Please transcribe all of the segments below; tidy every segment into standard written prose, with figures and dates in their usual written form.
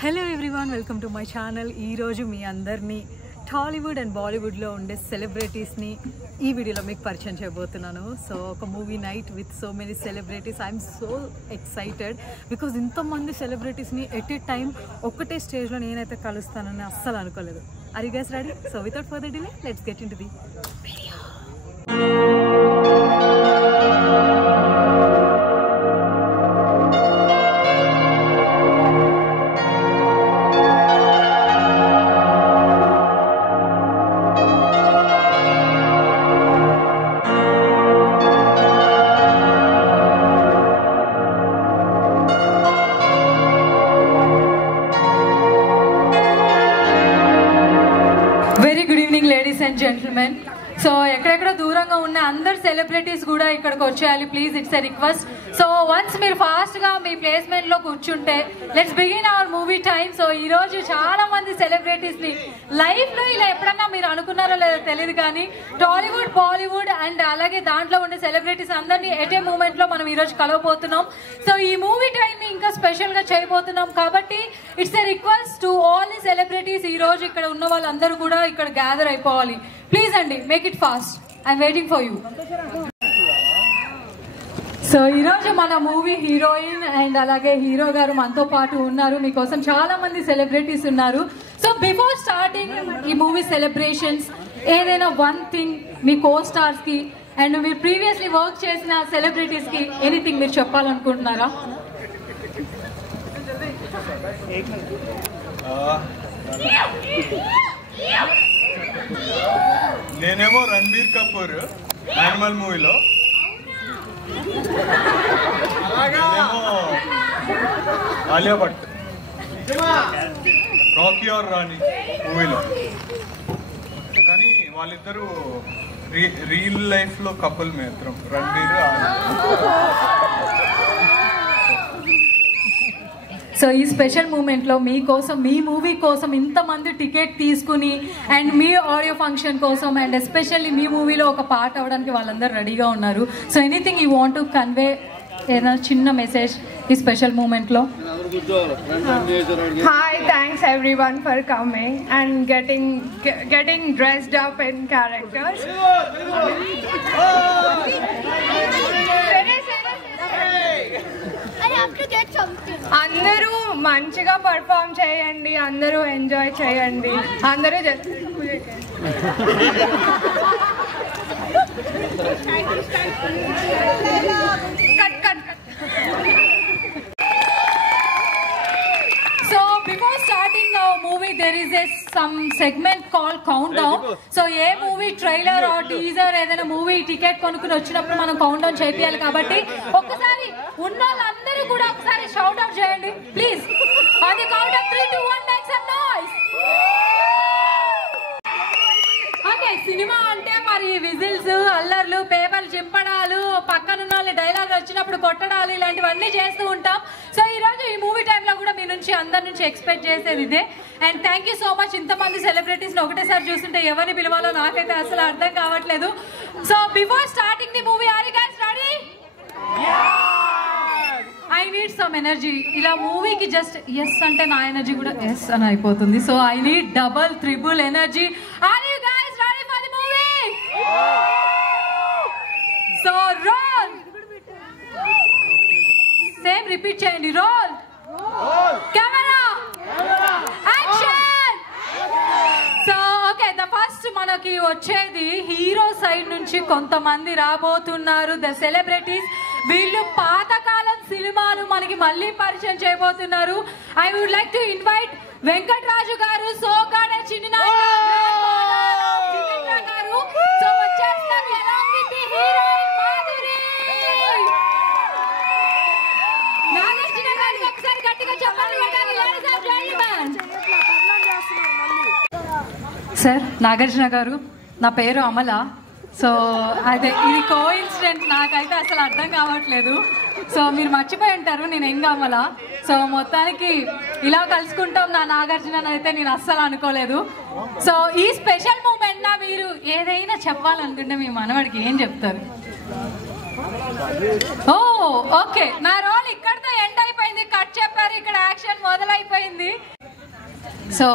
Hello everyone, welcome to my channel. ఈరోజు మీ అందరినీ Tollywood and బాలీవుడ్లో ఉండే సెలబ్రిటీస్ని ఈ వీడియోలో మీకు పరిచయం చేయబోతున్నాను. సో ఒక movie night with so many celebrities. I'm so excited because ఇంతమంది సెలబ్రిటీస్ని ఎట్ ఏ టైం ఒక్కటే స్టేజ్లో నేనైతే కలుస్తానని అస్సలు అనుకోలేదు. Are you guys ready? So without further delay let's get into the video. Very good evening ladies and gentlemen. So ఎక్కడెక్కడ దూరంగా ఉన్న అందరు సెలబ్రిటీస్ కూడా ఇక్కడికి వచ్చేయాలి please, it's a request. So once మీరు ఫాస్ట్గా మీ ప్లేస్మెంట్లో కూర్చుంటే let's begin our movie time. So ఈరోజు చాలా మంది సెలబ్రిటీస్ని లైఫ్లో ఇలా ఎప్పుడన్నా మీరు అనుకున్నారో లేదో తెలియదు కానీ టాలీవుడ్, బాలీవుడ్ అండ్ అలాగే దాంట్లో ఉండే సెలబ్రిటీస్ అందరినీ ఎట్ ఏ మూమెంట్లో మనం ఈరోజు కలవబోతున్నాం. సో ఈ మూవీ టైంని ఇంకా స్పెషల్గా చేయబోతున్నాం కాబట్టి it's a request to all the celebrities. ఈరోజు ఇక్కడ ఉన్న వాళ్ళందరూ కూడా ఇక్కడ గ్యాదర్ అయిపోవాలి ప్లీజ్ అండి, make it fast. I'm waiting for you. So ఈరోజు మన మూవీ హీరోయిన్ అండ్ అలాగే హీరో గారు మనతో పాటు ఉన్నారు. మీకోసం చాలా మంది సెలబ్రిటీస్ ఉన్నారు. సో బిఫోర్ స్టార్టింగ్ ఈ మూవీ సెలబ్రేషన్స్ ఏదైనా వన్ థింగ్ మీ కో స్టార్స్ కి అండ్ మీరు ప్రీవియస్లీ వర్క్ చేసిన సెలబ్రిటీస్ కి ఎనీథింగ్ మీరు చెప్పాలనుకుంటున్నారా? నేనేమో రణబీర్ కపూర్ యానిమల్ మూవీలో, ఆలియా భట్ రాకీ ఆర్ రాణి మూవీలో. కానీ వాళ్ళిద్దరూ రియల్ లైఫ్ లో కపుల్ మాత్రం రణబీర్. సో ఈ స్పెషల్ మూమెంట్లో మీకోసం, మీ మూవీ కోసం ఇంతమంది టికెట్ తీసుకుని అండ్ మీ ఆడియో ఫంక్షన్ కోసం అండ్ ఎస్పెషల్లీ మీ మూవీలో ఒక పార్ట్ అవ్వడానికి వాళ్ళందరూ రెడీగా ఉన్నారు. So anything you want to convey, ఏదైనా చిన్న మెసేజ్ ఈ స్పెషల్ మూమెంట్లో? Hi, thanks everyone for coming and getting dressed up in characters. అందరూ మంచిగా పర్ఫామ్ చేయండి, అందరూ ఎంజాయ్ చేయండి, అందరూ cut cut. So before starting our movie there is some segment called countdown. So ఏ మూవీ ట్రైలర్ ఆర్ టీజర్ ఏదైనా movie ticket కొనుక్కుని వచ్చినప్పుడు మనం కౌంట్ డౌన్ చేయాలి కాబట్టి ఒక్కసారి ఉన్న వాళ్ళందరూ కూడా ఒకసారి షౌట్ అవుట్ చేయండి please. On the count of 3 2 1 make some noise. Okay, cinema అంటే మరి విజిల్స్, అల్లర్లు, పేపర్లు చింపడాలు, పక్కనున్న వాళ్ళు డైలాగ్ వచ్చినప్పుడు కొట్టడాలు ఇలాంటివన్నీ చేస్తూ ఉంటాం. సో ఈ రోజు ఈ మూవీ టైంలో కూడా మీ నుంచి అందరి నుంచి ఎక్స్పెక్ట్ చేసేది ఇదే. And thank you so much. ఇంతమంది సెలబ్రిటీస్ని ఒకటేసారి చూస్తుంటే ఎవరిని పిలవాలో నాకైతే అసలు అర్థం కావట్లేదు. So before starting the movie are you guys ready? I need some energy. ఇలా మూవీకి జస్ట్ ఎస్ అంటే నా ఎనర్జీ కూడా ఎస్ అని అయిపోతుంది. So I need double triple energy. Are you guys ready for the movie? So roll. Same repeat చేయండి. Roll, camera, action. So okay, the first మనకి వచ్చేది హీరో సైడ్ నుంచి కొంతమంది రాబోతున్నారు, ద సెలబ్రిటీస్. వీళ్ళు పాతకాలం సినిమాలు మనకి మళ్ళీ పరిచయం చేయబోతున్నారు. I would like to invite Venkataraju garu, Soggade చిన్ననాయన గారు. సో వచ్చేస్తారు along with the heroine Madhuri. Nagarjuna గారికి ఒకసారి గట్టిగా చెప్పండి ladies and gentlemen. Sir, Nagarjuna గారు, నా పేరు అమల. సో అదే ఇది కోఇన్సిడెంట్, నాకైతే అసలు అర్థం కావట్లేదు. సో మీరు మర్చిపోయి ఉంటారు నేను ఏం కావాల. సో మొత్తానికి ఇలా కలుసుకుంటాం నా నాగార్జున అయితే నేను అస్సలు అనుకోలేదు. సో ఈ స్పెషల్ మూమెంట్ నా మీరు ఏదైనా చెప్పాలనుకుంటే మీ మనవాడికి ఏం చెప్తారు? ఓ ఓకే, నా రోల్ ఇక్కడతో ఎండ్ అయిపోయింది. కట్ చెప్పారు, ఇక్కడ యాక్షన్ మొదలైపోయింది. సో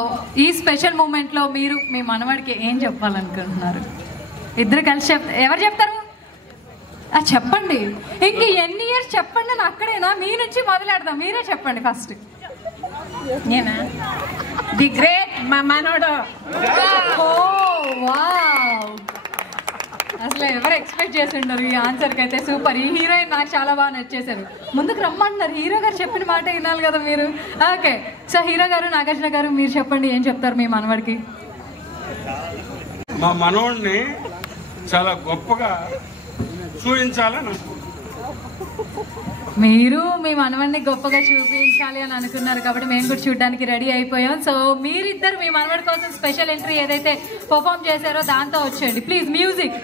ఈ స్పెషల్ మూమెంట్ లో మీరు మీ మనవడికి ఏం చెప్పాలనుకుంటున్నారు? ఇద్దరు కలిసి ఎవరు చెప్తారు? చెప్పండి. ఇంక ఎన్ని ఇయర్స్ చెప్పండి అని అక్కడేనా? మీ నుంచి మొదలెడదాం, మీరే చెప్పండి ఫస్ట్. నేనా? ది గ్రేట్ మా మనోడు. అసలు ఎవరు ఎక్స్పెక్ట్ చేసి ఉండరు ఈ ఆన్సర్కి అయితే. సూపర్. ఈ హీరోయిన్ నాకు చాలా బాగా నచ్చేశారు. ముందుకు రమ్మంటున్నారు, హీరో గారు చెప్పిన మాట వినాలి కదా మీరు. ఓకే, సో హీరో గారు, నాగార్జున గారు, మీరు చెప్పండి, ఏం చెప్తారు మీ మనవాడికి? మా మనోడిని చాలా గొప్పగా చూపించాలని మీరు మీ మనవడిని గొప్పగా చూపించాలి అని అనుకున్నారు కాబట్టి మేము కూడా చూడడానికి రెడీ అయిపోయాం. సో మీరిద్దరు మీ మనవడి కోసం స్పెషల్ ఎంట్రీ ఏదైతే పర్ఫామ్ చేశారో దాంతో వచ్చేయండి ప్లీజ్. మ్యూజిక్.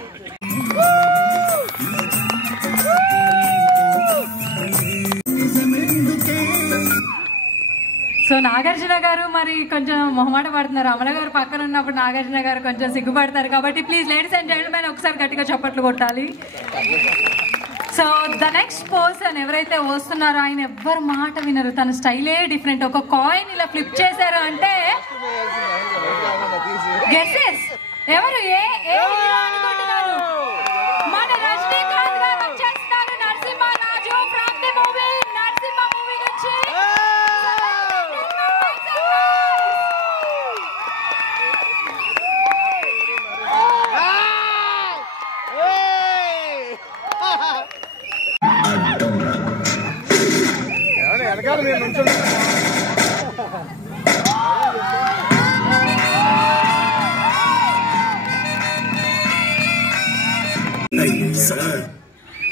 సో నాగార్జున గారు మరి కొంచెం మొహమాట పడుతున్నారు. అమల గారు పక్కన ఉన్నప్పుడు నాగార్జున గారు కొంచెం సిగ్గుపడతారు కాబట్టి ప్లీజ్ లేడీస్ అండ్ జెంటిల్మెన్ ఒకసారి గట్టిగా చప్పట్లు కొట్టాలి. సో ద నెక్స్ట్ పర్సన్ ఎవరైతే వస్తున్నారో ఆయన ఎవ్వరు మాట వినరు, తన స్టైలే డిఫరెంట్. ఒక కాయిన్ ఇలా ఫ్లిప్ చేశారు అంటే గెసెస్ ఎవరు? ఏ హీరో అనుకుంటున్నారు? మన రజనీకాంత్ గారు వచ్చేస్తున్నారు. Narasimha Raju from the movie Narasimha movie నుంచి.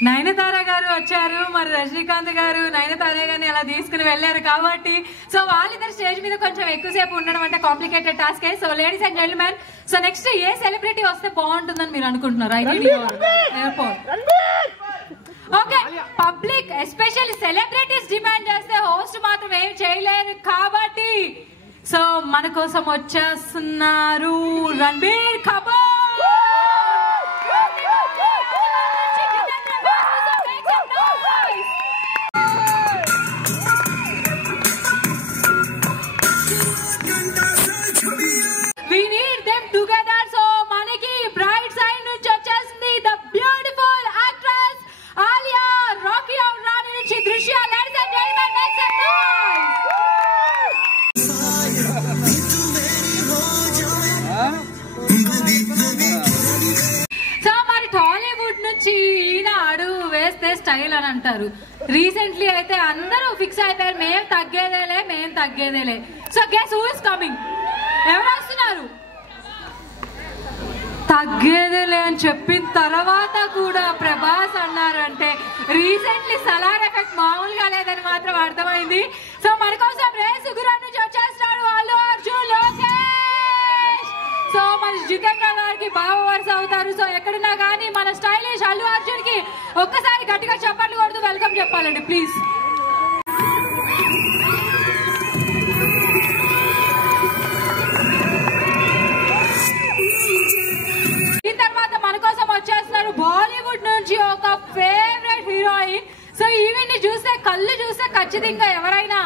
నయనతార గారు వచ్చారు. మరి రజనీకాంత్ గారు నయనతార గారిని అలా తీసుకుని వెళ్ళారు కాబట్టి సో వాళ్ళిద్దరు స్టేజ్ మీద కొంచెం ఎక్కువసేపు ఉండడం అంటే complicated task. So ladies and gentlemen, so next ఏ సెలబ్రిటీ వస్తే బాగుంటుందని మీరు అనుకుంటున్నారు? Airport. Okay, public especially celebrities demand చేస్తే హోస్ట్ మాత్రం ఏం చేయలేరు కాబట్టి సో మన కోసం వచ్చేస్తున్నారు Ranbir Kapoor. We need them together. So మనకి బ్రైట్ సైడ్ నుంచి వచ్చేసింది the beautiful actress Alia, Rocky Aur Rani నుంచి Drishya. Ladies and gentlemen, make some noise. So మరి టాలీవుడ్ నుంచి ఈయన అడుగు వేస్తే స్టైల్ అని అంటారు. రీసెంట్లీ అయితే అందరూ ఫిక్స్ అయిపోయారు, మేం తగ్గేదేలే. So guess who is coming? ఎవరు వస్తున్నారు? తగ్గేదేలే అని చెప్పిన తర్వాత కూడా ప్రభాస్ అన్నారంటే రీసెంట్లీ సలార్ ఎఫెక్ట్ మామూలుగా లేదని మాత్రం అర్థమైంది. సో మన కోసం రేసుగురా నుంచి వచ్చేస్తున్నాడు అల్లు అర్జున్ లోకేష్. సో మన జితేంద్ర గారికి బావ వరుస అవుతారు. సో ఎక్కడున్నా కానీ మన స్టైలిష్ అల్లు అర్జున్ కి ఒక్కసారి గట్టిగా చప్పట్లు కొడుతూ వెల్కమ్ చెప్పాలండి ప్లీజ్. ఈ తర్వాత మన కోసం వచ్చేస్తున్నారు బాలీవుడ్ నుంచి ఒక ఫేవరెట్ హీరోయిన్. సో ఈవెన్ చూస్తే కళ్ళు చూస్తే ఖచ్చితంగా ఎవరైనా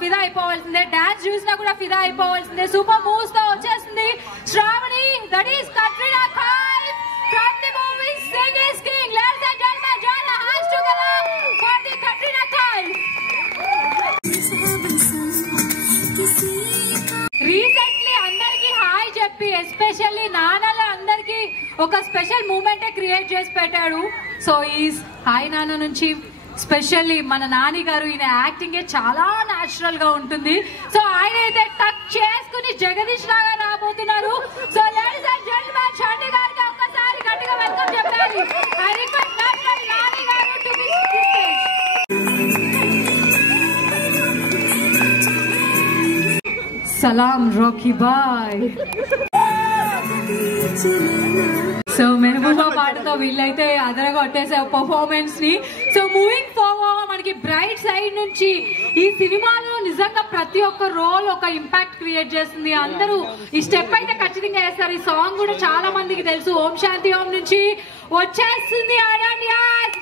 ఫిదా అయిపోవాల్సిందే, డాన్స్ చూసినా కూడా ఫిదా అయిపోవాల్సిందే. సూపర్ మూవ్స్ తో వచ్చేసింది Shravani, that is Katrina Kaif from the movie Singh is King. Ladies and gentlemen, join the hands together for the Katrina Kaif. Recently అందరికి హాయ్ చెప్పి ఎస్పెషల్లీ నాన్నల అందరికి ఒక స్పెషల్ మూమెంట్ క్రియేట్ చేసి పెట్టాడు. సో ఈ హాయ్ నాన్న నుంచి స్పెషల్లీ మన నాని గారు, ఈయన యాక్టింగ్ చాలా న్యాచురల్ గా ఉంటుంది. సో ఆయన అయితే టచ్ చేసుకుని జగదీష్ లాగా రాబోతున్నారు. సో లేడీస్ అండ్ జెంటిల్మెన్, చండి గారికి ఒక్కసారి గట్టిగా వెల్కమ్ చెప్పాలి. I request national Nani garu to be stage. సలాం రాకీ బాయ్. సో మెహబూబా పాటతో వీళ్ళైతే అదరగొట్టేసే పర్ఫార్మెన్స్ ని. సో మూవింగ్ ఫార్వర్డ్ మనకి బ్రైట్ సైడ్ నుంచి ఈ సినిమాలో నిజంగా నిజంగా ప్రతి ఒక్క రోల్ ఒక ఇంపాక్ట్ క్రియేట్ చేస్తుంది. అందరూ ఈ స్టెప్ అయితే ఖచ్చితంగా వేస్తారు. ఈ సాంగ్ కూడా చాలా మందికి తెలుసు. ఓం శాంతి ఓం నుంచి వచ్చేస్తుంది Ananya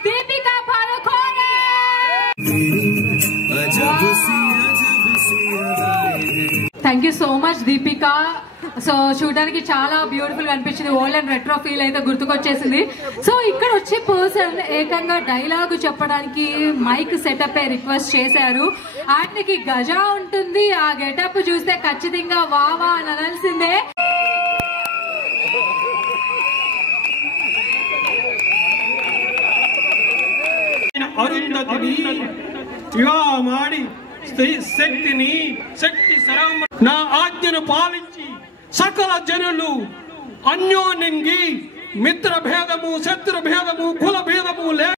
Deepika Padukone. Thank you so much Deepika. So చూడడానికి చాలా బ్యూటిఫుల్ గా అనిపించింది. ఓల్డ్ అండ్ రెట్రో ఫీల్ అయితే గుర్తుకొచ్చేసింది. సో ఇక్కడ వచ్చే పర్సన్ ఏకంగా డైలాగ్ చెప్పడానికి మైక్ సెటప్ రిక్వెస్ట్ చేశారు. ఆయనకి గజా ఉంటుంది. ఆ గెటప్ చూస్తే ఖచ్చితంగా వావా అని అనాల్సిందే. శక్తిని శక్తి సరమ నా ఆజ్ఞను పాలించి సకల జనులు అన్యోన్యంగి మిత్ర భేదము శత్రు భేదము కుల భేదము లే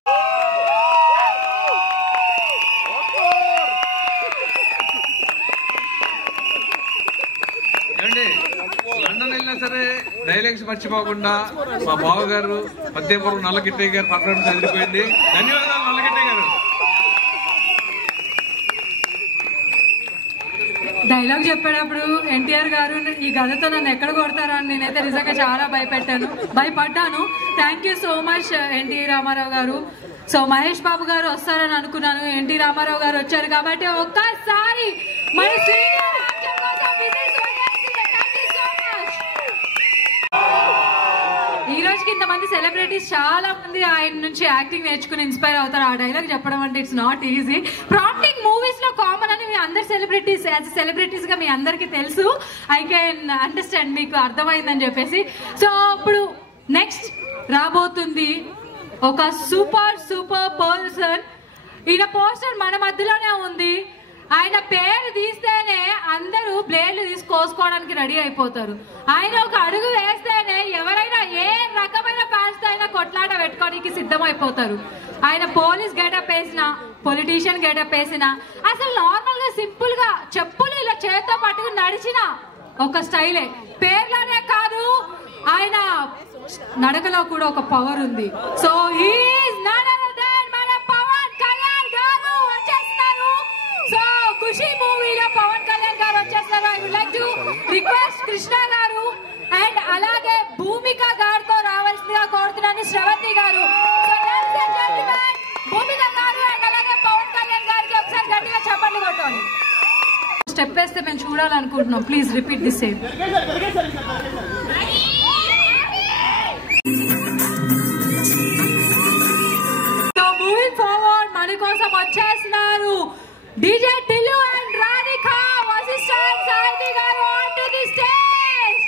లండన్ వెళ్ళినా సరే డైలాగ్స్ మర్చిపోకుండా మా బావగారు పద్దేపురం నల్లగిట్టయ్య గారు పర్ఫార్మెన్స్ ఎదిరిపోయింది. ధన్యవాదాలు నల్లగిట్టయ్య గారు. డైలాగ్ చెప్పేటప్పుడు ఎన్టీఆర్ గారు ఈ గదతో నన్ను ఎక్కడ కొడతారా అని నేనైతే నిజంగా చాలా భయపడ్డాను. Thank you so much NT Ramarao garu. So Mahesh Babu గారు వస్తారని అనుకున్నాను. ఎన్టీ రామారావు గారు వచ్చారు కాబట్టి ఒక్కసారి మన ఈ రోజుకి ఇంతమంది సెలబ్రిటీస్ చాలా మంది ఆయన నుంచి యాక్టింగ్ నేర్చుకుని ఇన్స్పైర్ అవుతారు. ఆ డైలాగ్ చెప్పడం అంటే it's not easy. Prompting movies లో కామన్ అని మీ అందరు సెలబ్రిటీస్ యాజ్ సెలబ్రిటీస్ గా మీ అందరికి తెలుసు. ఐ కెన్ అండర్స్టాండ్, మీకు అర్థమైందని చెప్పేసి. సో ఇప్పుడు నెక్స్ట్ రాబోతుంది ఒక సూపర్ పర్సన్. ఈయన పోస్టర్ మన మధ్యలోనే ఉంది. ఆయన పేరు తీస్తేనే అందరూ బ్లేడ్లు తీసి కోసుకోవడానికి రెడీ అయిపోతారు. ఆయన ఒక అడుగు వేస్తేనే ఎవరైనా ఏ రకమైన ఫ్యాన్స్ అయినా కొట్లాట పెట్టుకోవడానికి సిద్ధమైపోతారు. ఆయన పోలీస్ గెటప్ వేసినా పొలిటీషియన్ గెటప్ వేసినా అసలు నార్మల్ గా సింపుల్ గా చెప్పులు ఇలా చేతితో పట్టుకుని నడిచిన ఒక స్టైలే. పేర్లోనే కాదు ఆయన నడకలో కూడా ఒక పవర్ ఉంది. సో ఖుషి మూవీలో పవన్ కళ్యాణ్ గారు వచ్చేస్తారు. I would like to request Krishna garu and అలాగే భూమిక గారితో రావాల్సిందిగా కోరుతున్నాను. శ్రవంతి గారు, భూమిక గారు అండ్ అలాగే పవన్ కళ్యాణ్ గారికి ఒకసారి గట్టిగా చప్పట్లు కొట్టాలి. స్టెప్ వేస్తే మేము చూడాలనుకుంటున్నాం. Please repeat the same. So moving forward మన కోసం వచ్చేస్తున్నారు DJ Tillu and Radhika assistant Saidhi గారు on to the stage.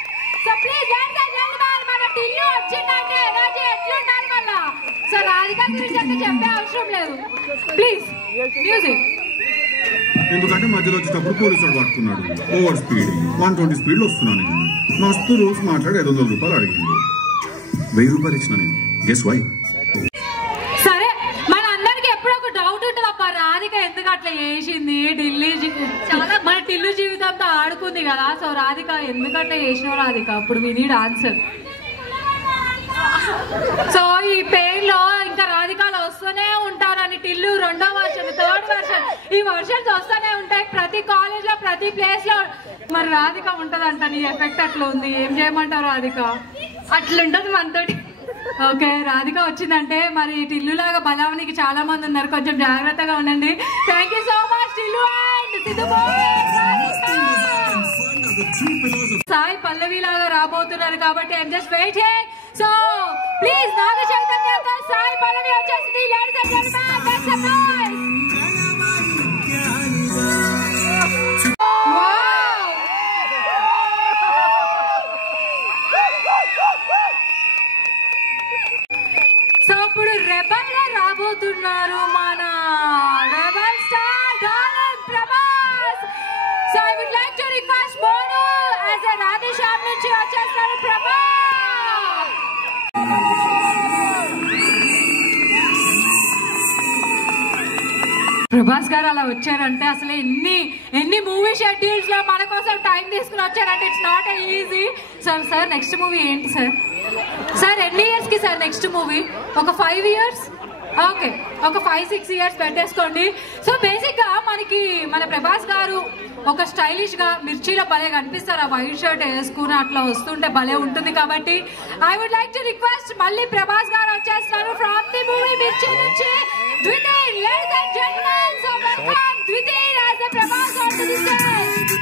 So please let's get ready. మన టిల్లు వచ్చిందంటే ఎనర్జీ ఎట్లుండాలి మళ్ళా. సో రాధికా గురించి అయితే చెప్పే అవసరం లేదు. Please music. ఎందుకంటే మధ్యలో వచ్చేటప్పుడు పోలీసులు పట్టుకున్నాడు. ఓవర్ స్పీడ్ 120 స్పీడ్లో వస్తున్నాను నేను. మస్తు రూల్స్ మాట్లాడి 500 రూపాయలు అడిగింది. 1000 రూపాయలు ఇచ్చిన నేను. Guess why? సరే మనందరికి ఎప్పుడో ఒక డౌట్ ఉంటుంది అబ్బా, రాధిక ఎందుకు అట్లా చేసింది, మన టిల్లు జీవితంతో ఆడుకుంది కదా. సో రాధిక ఎందుకు అట్లా చేసినావు రాధిక? అప్పుడు వి నీడ్ ఆన్సర్. సో ఈ పెయిన్ లో ఇంకా రాధికాలు వస్తూనే ఉంటారని టిల్లు రెండో వర్షన్, థర్డ్ వర్షన్, ఈ వర్షన్స్ వస్తూనే ఉంటాయి ప్రతి కాలేజ్ లో ప్రతి ప్లేస్ లో. మరి రాధిక ఉంటదంట, నీ ఎఫెక్ట్ అట్లా ఉంది. ఏం చేయమంటావు రాధిక? అట్లుంటది మనతోటి. ఓకే, రాధిక వచ్చిందంటే మరి టిల్లు లాగా బలావనికి చాలా మంది ఉన్నారు, కొంచెం జాగ్రత్తగా ఉండండి. Thank you so much Tillu and Siddhu బాయ్. సాయి పల్లవి లాగా రాబోతున్నారు కాబట్టి I'm just waiting. So please Naga చైతన్యతో సాయి పల్లవి వచ్చేసింది. Ladies and gentlemen, let's surprise. So ఇప్పుడు రెబల్ గా రాబోతున్నారు మన rebel star darling Prabhas. So I would like to request Monu as a Radhe Shyam నుంచి వచ్చేస్తారు ప్రభాస్. ప్రభాస్ గారు అలా వచ్చారంటే అసలు ఎన్ని మూవీ షెడ్యూల్స్ లో మన కోసం టైం తీసుకుని వచ్చారంటే it's not easy. Sir next movie ఏంటి సార్? సార్ ఎన్ని ఇయర్స్ కి సార్ నెక్స్ట్ మూవీ? ఒక 5 years ఓకే, ఒక 5-6 ఇయర్స్ పెట్టేసుకోండి. సో బేసిక్గా మనకి మన ప్రభాస్ గారు ఒక స్టైలిష్గా మిర్చిలో భలే కనిపిస్తారు. ఆ వైట్ షర్ట్ వేసుకుని అట్లా వస్తుంటే భలే ఉంటుంది. కాబట్టి I would like to request, మళ్ళీ ప్రభాస్ గారు వచ్చేస్తున్నారు ఫ్రమ్ ది మూవీ మిర్చి నుంచి. Dwitiya, ladies and gentlemen, so welcome Dwitiya as the Prabhas on to the stage.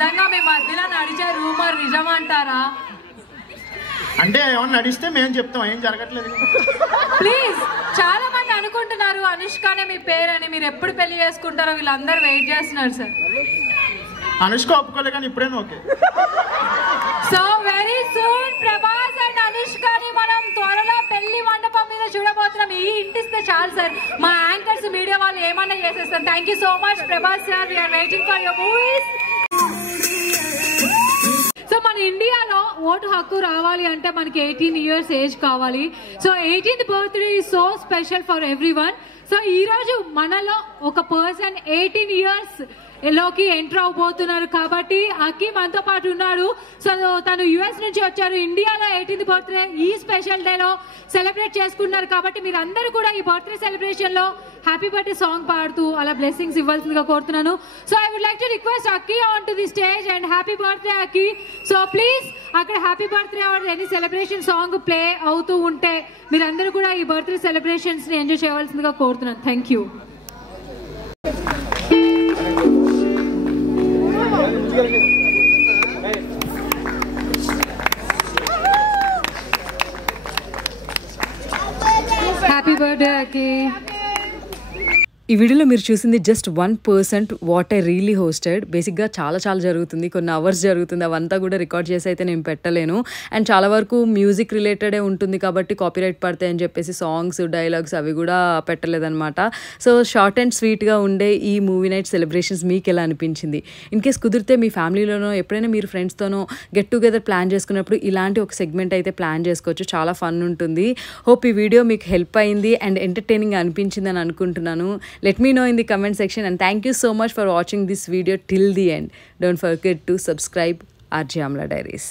నిజంగా మీ మధ్యలో నడిచే రూమర్ నిజమంటారా? అంటే ఏమన్నా నడిస్తే మేము చెప్తాం, ఏం జరగట్లేదు. ప్లీజ్, చాలా మంది అనుకుంటున్నారు అనుష్కనే మీ పేరని. మీరు ఎప్పుడు పెళ్లి చేసుకుంటారో వీళ్ళందరూ వెయిట్ చేస్తున్నారు సార్. అనుష్క ఒప్పుకోలే కానీ ఇప్పుడేనా okay. So very soon Prabhas and అనుష్కని మనం త్వరలో పెళ్లి మండపం మీద చూడబోతున్నాం. ఈ ఇంటిస్తే చాలు సార్, మా యాంకర్స్ మీడియా వాళ్ళు ఏమన్నా చేసేస్తాం. Thank you so much Prabhas sir, we're waiting for your movies. So మన ఇండియాలో ఓటు హక్కు రావాలి అంటే మనకి 18 ఇయర్స్ ఏజ్ కావాలి. So 18th birthday is so special for everyone. So ఈరోజు మనలో ఒక పర్సన్ 18 ఇయర్స్ లోకి ఎంటర్ అవబోతున్నారు. కాబట్టి అక్కి మనతో పాటు ఉన్నాడు. సో తను యుఎస్ నుంచి వచ్చారు. ఇండియాలో 18th బర్త్డే ఈ స్పెషల్ డేలో సెలబ్రేట్ చేసుకున్నారు. కాబట్టి మీరు అందరూ కూడా ఈ బర్త్డే సెలబ్రేషన్ లో హ్యాపీ బర్త్డే సాంగ్ పాడుతూ అలా బ్లెస్సింగ్స్ ఇవ్వాల్సిందిగా కోరుతున్నాను. So I would like to request Akki on to the stage and happy birthday Akki. So please అక్కడ happy birthday or any celebration song play అవుతూ ఉంటే మీరందరూ కూడా ఈ బర్త్డే సెలబ్రేషన్స్ ని ఎంజాయ్ చేయవలసిందిగా కోరుతున్నాను. Thank you. హ్యాపీ బర్త్డే అక్కి. ఈ వీడియోలో మీరు చూసింది just 1% what I really hosted. బేసిక్గా చాలా జరుగుతుంది, కొన్ని అవర్స్ జరుగుతుంది, అవంతా కూడా రికార్డ్ చేసి అయితే నేను పెట్టలేను. అండ్ చాలా వరకు మ్యూజిక్ రిలేటెడే ఉంటుంది కాబట్టి కాపీరైట్ పడతాయని చెప్పేసి సాంగ్స్ డైలాగ్స్ అవి కూడా పెట్టలేదన్నమాట. సో షార్ట్ అండ్ స్వీట్గా ఉండే ఈ మూవీ నైట్ సెలబ్రేషన్స్ మీకు ఎలా అనిపించింది? ఇన్ కేస్ కుదిరితే మీ ఫ్యామిలీలోనో ఎప్పుడైనా మీరు ఫ్రెండ్స్తోనో గెట్ టుగెదర్ ప్లాన్ చేసుకున్నప్పుడు ఇలాంటి ఒక సెగ్మెంట్ అయితే ప్లాన్ చేసుకోవచ్చు, చాలా ఫన్ ఉంటుంది. హోప్ ఈ వీడియో మీకు హెల్ప్ అయింది అండ్ ఎంటర్టైనింగ్ అనిపించింది అని అనుకుంటున్నాను. Let me know in the comment section, and thank you so much for watching this video till the end. Don't forget to subscribe RJ Amla Diaries.